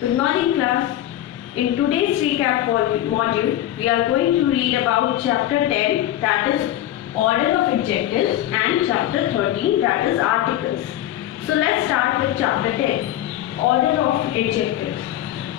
Good morning class. In today's recap module, we are going to read about chapter 10, that is order of adjectives, and chapter 13, that is articles. So let's start with chapter 10, order of adjectives.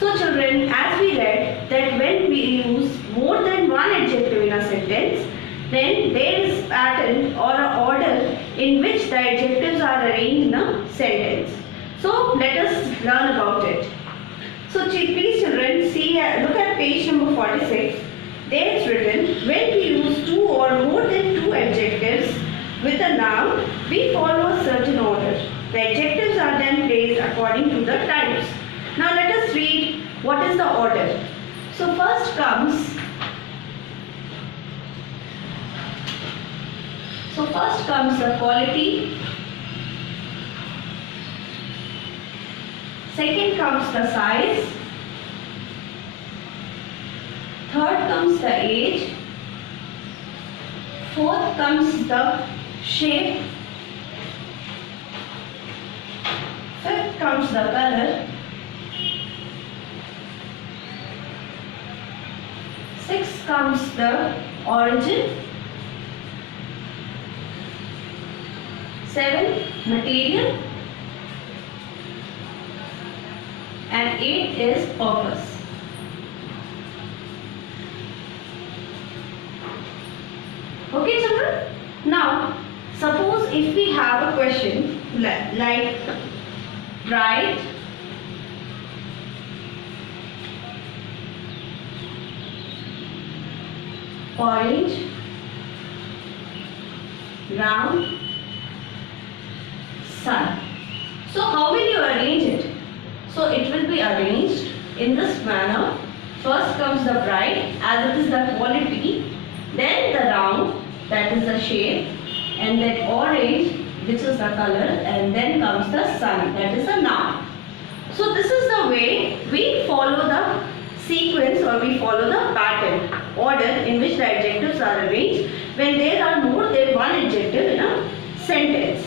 So children, as we read that when we use more than one adjective in a sentence, then there is pattern or an order in which the adjectives are arranged in a sentence. So let us learn about it. So please children, see, look at page number 46. There it's written, when we use two or more than two adjectives with a noun, we follow a certain order. The adjectives are then placed according to the types. Now let us read what is the order. So first comes the quality. Second comes the size. Third comes the age. Fourth comes the shape. Fifth comes the color. Sixth comes the origin. 7, material, and 8 is purpose. Okay children? Now suppose if we have a question like bright, orange, round, sun. So how will you arrange it? So it will be arranged in this manner. First comes the bright, as it is the quality, then the round, that is the shape, and then orange, which is the color, and then comes the sun, that is the noun. So this is the way we follow the sequence, or we follow the pattern, order in which the adjectives are arranged when there are more than one adjective in a sentence.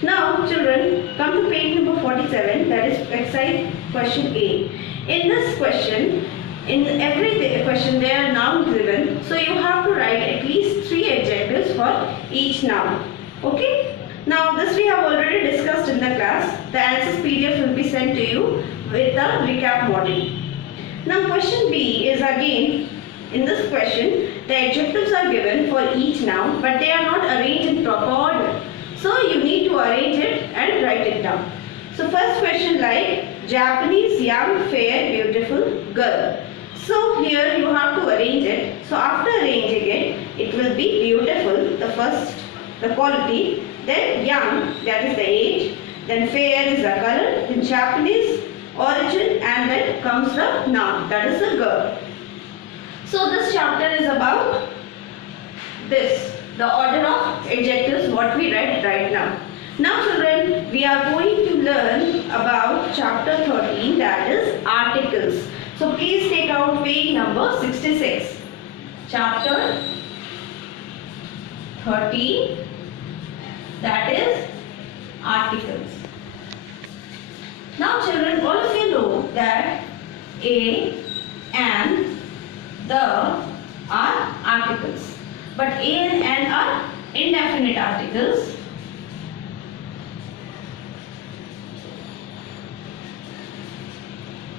Now children, come to page number 47, that is exercise question A. In this question, in every question there are nouns given, so you have to write at least 3 adjectives for each noun. Okay? Now this we have already discussed in the class. The answers PDF will be sent to you with the recap module. Now question B is again, in this question, the adjectives are given for each noun, but they are not arranged in proper order. So you need to arrange it and write it down. So first question like Japanese young fair beautiful girl. So here you have to arrange it. So after arranging it, it will be beautiful, the first, the quality, then young, that is the age, then fair is the color, then Japanese, origin, and then comes the noun, that is the girl. So this chapter is about this, the order of adjectives, what we read right now. Now children, we are going to learn about chapter 13, that is articles. So please take out page number 66. Chapter 13, that is articles. Now children, all of you know that a and the are articles. But a and an are indefinite articles.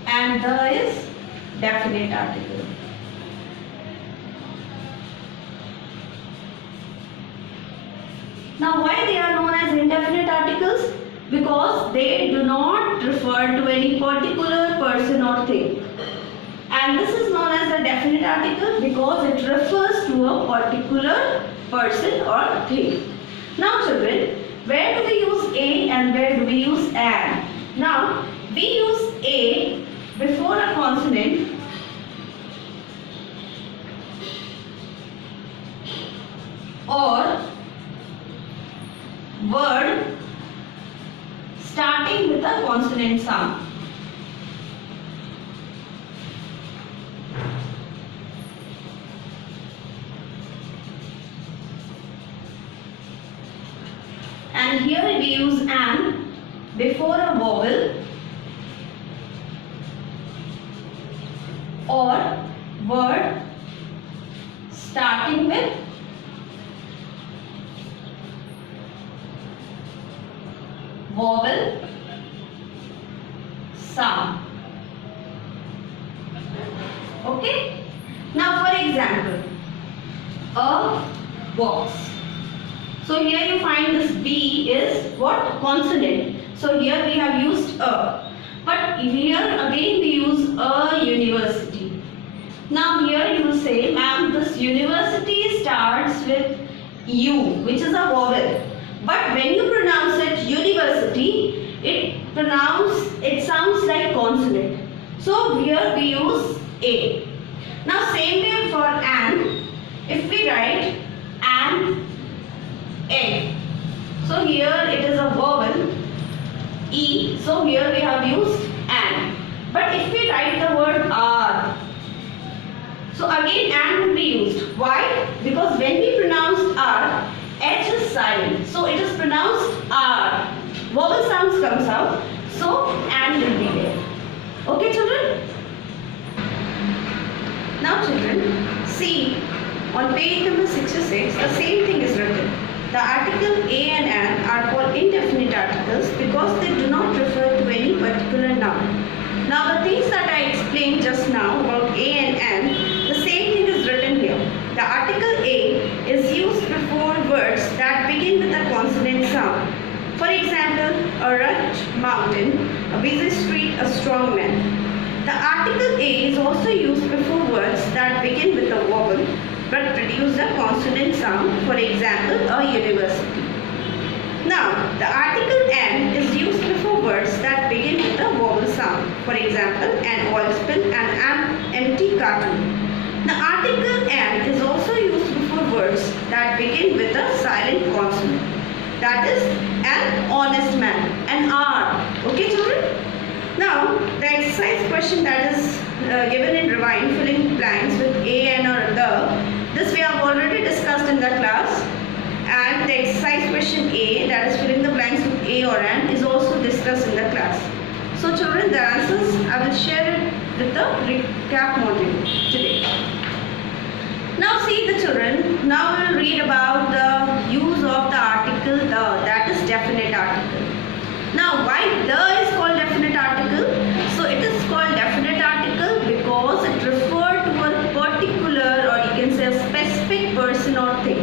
And the is definite article. Now why they are known as indefinite articles? Because they do not refer to any particular person or thing. And this is known as a definite article because it refers to a particular person or thing. Now children, where do we use a and where do we use an? Now we use a before a consonant or word starting with a consonant sound. And here we use an before a vowel sound. Okay? Now for example, a box. So here you find this B is what? Consonant. So here we have used a. But here again we use a university. Now here you will say, ma'am, this university starts with U, which is a vowel. But when you pronounce it university, it sounds like consonant. So here we use A. Now same way for an, if we write an egg. So here it is a vowel E. So here we have used an. But if we write the word R, so again an will be used. Why? Because when we pronounce R, H is silent. So it is pronounced R. Vowel sounds comes out. So an will be there. Okay children? Now children, see on page number 66, the same thing is written. The article a and an are called indefinite articles because they do not refer to any particular noun. Now the things that I explained just now about a and an, the same thing is written here. The article a is used before words that begin with a consonant sound. For example, a rugged mountain, a busy street, a strong man. The article a is also used before words that begin with a vowel but produce a consonant sound, for example, a university. Now, the article an is used before words that begin with a vowel sound, for example, an oil spill and an empty carton. The article an is also used before words that begin with a silent consonant, that is, an honest man, an R. Okay, children? Now, the exercise question that is given in Rewind, filling blanks with a, and or the, this we have already discussed in the class, and the exercise question A, that is filling the blanks with a or an, is also discussed in the class. So children, the answers I will share it with the recap module today. Now see the children, now we will read about the use of the article the, that is definite article. Now why the is called definite article? So it is called definite article because it refers to a particular, or you can say a specific person or thing.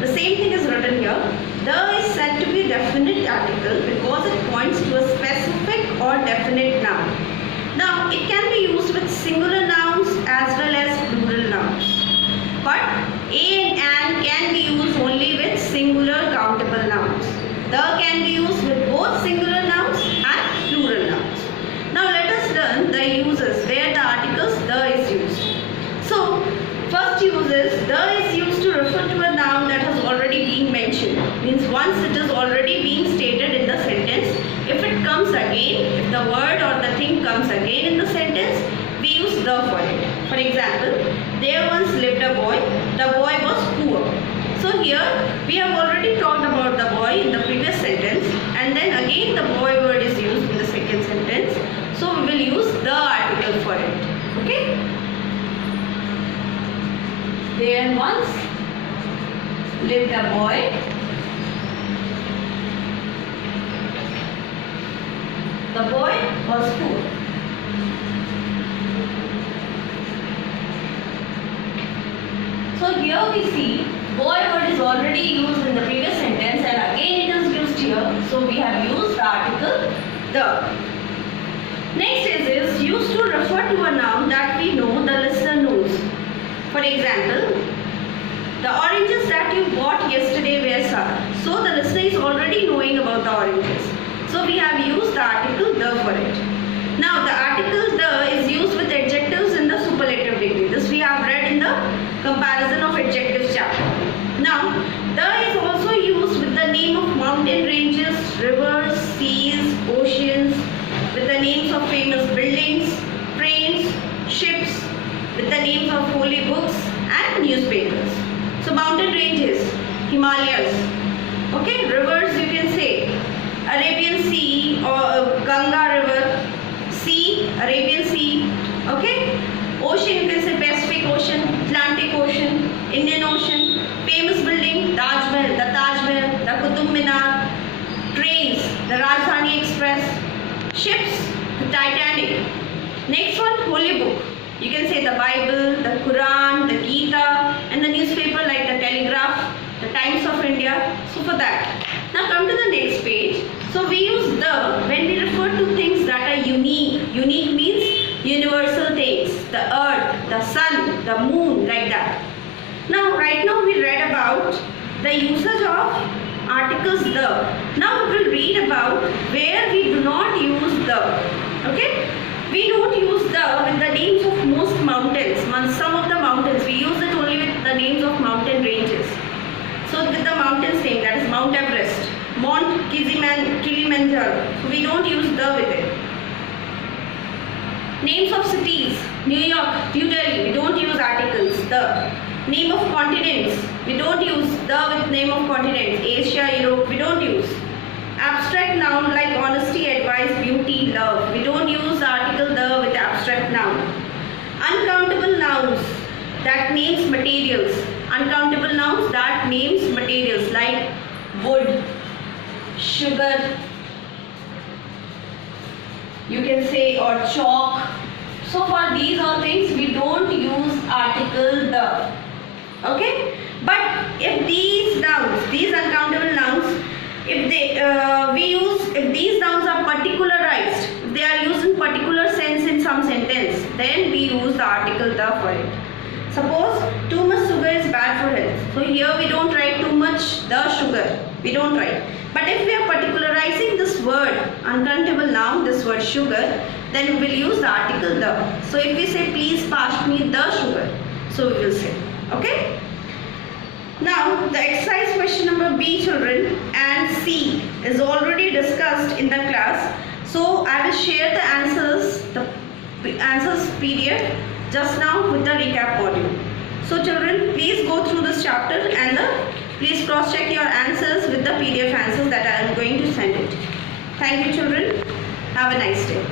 The same thing is written here. The is said to be a definite article because it points to a specific or definite noun. Now it can be used with singular nouns as well as plural nouns. But a and an can be used only with singular countable nouns. The can be used with both singular nouns and plural nouns. Now let us learn the uses where the articles the is used. So first use is the is used to refer to a noun that has already been mentioned. Means once it is already being stated in the sentence, if it comes again, if the word or the thing comes again in the sentence, we use the for it. For example, there once lived a boy. The boy was poor. So here we have already talked about the boy in the previous sentence, and then again the boy word is used in the second sentence. So we will use the article for it. Okay? There once lived a boy. The boy was poor. So here we see boy word is already used in the previous sentence and again it is used here. So we have used the article the. Next is used to refer to a noun that we know the listener knows. For example, the oranges that you bought yesterday were sour. So the listener is already knowing about the oranges. So we have used the article the for it. Now the article the is used with adjectives in the superlative degree. This we have read in the comparison of adjectives chapter. Now the is also used with the name of mountain ranges, rivers, seas, oceans, with the names of famous buildings, trains, ships, with the names of holy books and newspapers. So mountain ranges, Himalayas. Okay, rivers you can say Arabian Sea or Ganga River. Sea, Arabian Sea. Okay, ocean you can say Pacific Ocean, Atlantic Ocean, Indian Ocean. Famous building, Taj Mahal, the Taj Mahal, the Qutub Minar. Trains, the Rajdhani Express. Ships, the Titanic. Next one, holy book. You can say the Bible, the Quran, the Gita, and the newspaper like the Telegraph, the Times of India. So for that. Now come to the next page. So we use the when we refer to things that are unique. Unique means universal things. The earth, the sun, the moon, like that. Now right now we read about the usage of articles the. Now we will read about where we do not use the. Okay? We don't use the with the names of most mountains. Some of the mountains we use it only with the names of mountain ranges. So with the mountains name, that is Mount Everest, Mount Kilimanjaro. So we don't use the with it. Names of cities, New York, New Delhi, we don't use articles the. Name of continents, we don't use the with name of continents. Asia, Europe, we don't use. Abstract noun like honesty, advice, beauty, love. We don't use article the with abstract noun. Uncountable nouns that names materials. Uncountable nouns that names materials like wood, sugar, you can say, or chalk. So for these all things we don't use article the. Okay? But if these nouns, these uncountable nouns, if these nouns are particularized, if they are used in particular sense in some sentence, then we use the article the for it. Suppose too much sugar is bad for health. So here we don't write too much the sugar. We don't write. But if we are particularizing this word, uncountable noun, this word sugar, then we will use the article the. So if we say please pass me the sugar, so we will say. Okay? Now the exercise question number B, children, and C is already discussed in the class. So I will share the answers PDF just now with the recap module. So children, please go through this chapter and please cross check your answers with the PDF answers that I am going to send it. Thank you children. Have a nice day.